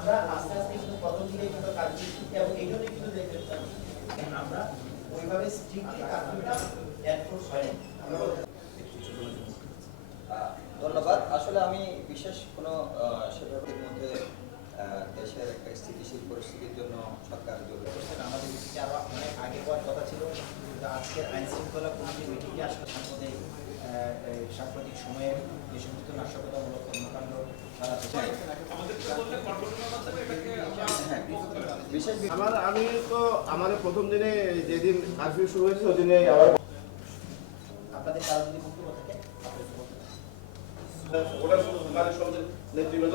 আমরা আস্তে আস্তে কিন্তু প্রথম এবং এই জন্যই কিন্তু দেখতেন আমরা ওইভাবে স্ট্রিক্টলি এনফোর্স আমরা ধন্যবাদ। আসলে আমি বিশেষ কোনো সেভাবে মধ্যে দেশের একটা স্থিতিশীল পরিস্থিতির জন্য সরকার জরুরি করছেন আমাদের মিটিংটি আরও অনেক আগে হওয়ার কথা ছিল। কিন্তু আজকের আইন শৃঙ্খলা কমিটির মিটিংয়ে আসলে সাম্প্রদায়িক আহ, সাম্প্রতিক সময়ে যে সমস্ত নাশকতামূলক কর্মকাণ্ড সারা দেশে হ্যাঁ বিশেষ বি- আমার আমি তো আমার প্রথম দিনে যেদিন কারফিউ শুরু হয়েছে আপনাদের কারও যদি বক্তব্য থাকে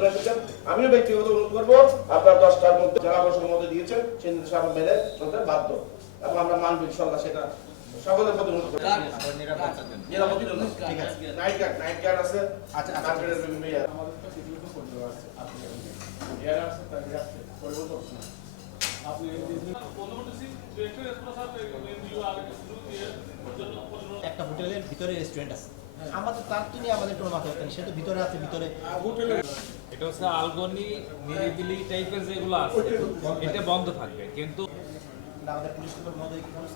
এসেছেন। আমিও ব্যক্তিগত অনুরোধ করব আপনার দশটার মধ্যে যারা বছরের মধ্যে দিয়েছেন সেই আমরা মেনে চলতে বাধ্য। এবং আমরা মানব ইনশাল্লাহ সেটা সকলের প্রতি অনুরোধ করব ঠিক আছে। নাইট গার্ড নাইট গার্ড আছে। আচ্ছা, আচ্ছা। ইয়ে। আছে। আমাদের তো তো করতে পারছে আপনি এয়ার আসছে তাই আসছে পরিবর্তন হচ্ছে না আপনি একটা হোটেলের ভিতরে রেস্টুরেন্ট আছে আমাদের তার নিয়ে আমাদের কোনো মাথা ভিতরে আছে ভিতরে এটা হচ্ছে আলগনি নিরিবিলি টাইপের যেগুলো আছে এটা বন্ধ থাকবে কিন্তু আমাদের পুলিশ সুপার মহোদয় কি কোনো।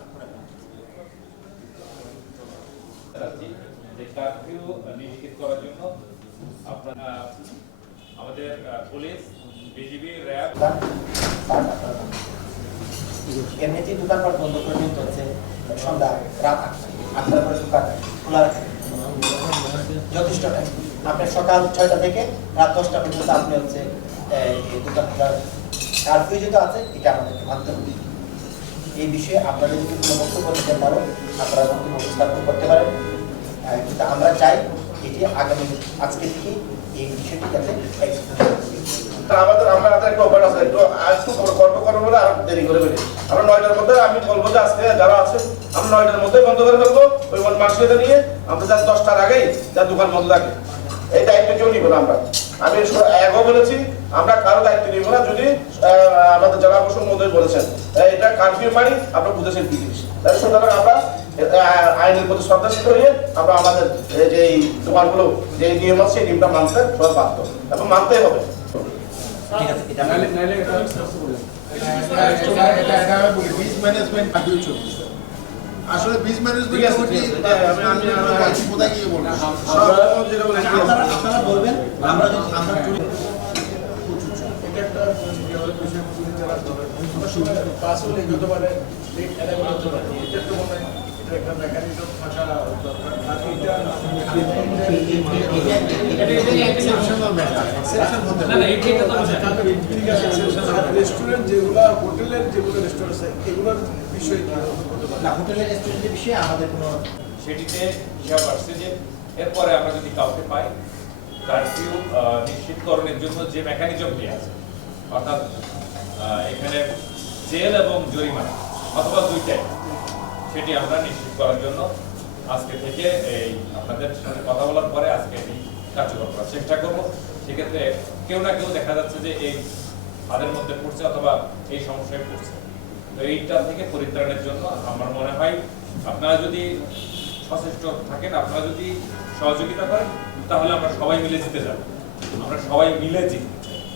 যে কারফিউ নিশ্চিত করার জন্য আপনারা আমাদের পুলিশ এমনিতেই বন্ধ করে সন্ধ্যা, রাত আটটার পরে দোকান খোলা যথেষ্ট টাইম আপনার সকাল ছয়টা থেকে রাত দশটা পর্যন্ত আপনি হচ্ছে দোকান খোলা আছে, এটা আমাদেরকে মানতে হবে। এই বিষয়ে আপনাদের যদি কোনো বক্তব্য দিতে আপনারা বক্তব্য করতে পারেন। কিন্তু আমরা চাই এটি আগামী আজকে থেকে এই বিষয়টি যাতে আমাদের, আমরা আমরা যারা আছে আমরা আমরা দশটার আগেই যার দোকান বন্ধ থাকে, এই দায়িত্ব কেউ নিব আমরা। আমি একও বলেছি, আমরা কারও দায়িত্ব নিব না। যদি আমাদের জেলা প্রশাসন মহোদয় বলেছেন এটা কারফিউ মানি আপনারা বুঝেছেন কি জিনিস সুতরাং আমরা আইনের প্রতি শ্রদ্ধাশীল হয়ে আমরা আমাদের যে দোকানগুলো যে নিয়ম আছে সেই নিয়মটা মানতে সবাই বাধ্য। এবং মানতেই হবে। ঠিক আছে এটা নাইলে এটা এটা বিজ ম্যানেজমেন্ট কাটিয়ে চলছে। আসলে বিজ ম্যানেজমেন্ট আমি- আমি- আমি- কোথায় গিয়ে বলব? সব যেটা বলেছি, আপনারা আপনারা বলবেন আমরা যদি আমরা যদি এটা একটা বিষয় পুলিশ যারা ধরে আমরা সুবিধা পাস হলে হতে পারে লেট এলাকা হতে পারে এটা তো মনে হয় এটা একটা মেকানিজম থাকা দরকার আর এটা রেস্টুরেন্ট যেগুলো হোটেলের যেগুলো রেস্টুরেন্ট এগুলোর বিষয় কি হতে পারে না হোটেলের রেস্টুরেন্টের বিষয়ে আমাদের কোনো সেটিতে হিসাব আসছে যে এরপরে আমরা যদি কাউকে পাই কারফিউ নিশ্চিতকরণের জন্য যে মেকানিজমটি আছে অর্থাৎ আহ, এখানে জেল এবং জরিমানা অথবা দুইটাই। সেটি আমরা নিশ্চিত করার জন্য আজকে থেকে এই আপনাদের সাথে কথা বলার পরে আজকে এটি কার্যকর করার চেষ্টা করব। সেক্ষেত্রে কেউ না কেউ দেখা যাচ্ছে যে এই তাদের মধ্যে পড়ছে অথবা এই সমস্যায় পড়ছে। তো এইটা থেকে পরিত্রাণের জন্য আমার মনে হয় আপনারা যদি সচেষ্ট থাকেন, আপনারা যদি সহযোগিতা করেন, তাহলে আমরা সবাই মিলে জিতে যাব। আমরা সবাই মিলে চাই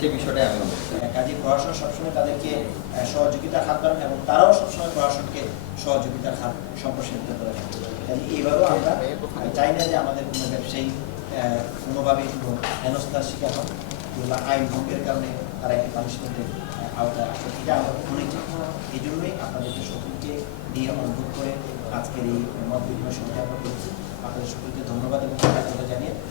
সেই বিষয়টাই আমি করি। কাজী প্রশাসন সবসময় তাদেরকে সহযোগিতার হাত বাড়ান এবং তারাও সবসময় প্রশাসনকে সহযোগিতার হাত সম্প্রসারিত করে কাজে এইভাবেও আমরা চাই না যে আমাদের কোনো ব্যবসায়ী কোনোভাবে কোনো হেনস্থার শিকার হন কিংবা আইন ভঙ্গের কারণে তারা একটি পানিশমেন্টের আওতায় আসে। এটা আমরা মনে চাই এই জন্যই আপনাদেরকে সকলকে নিয়ে অনুভব করে আজকের এই মত বিনিময় করেছি। আপনাদের সকলকে ধন্যবাদ এবং জানিয়ে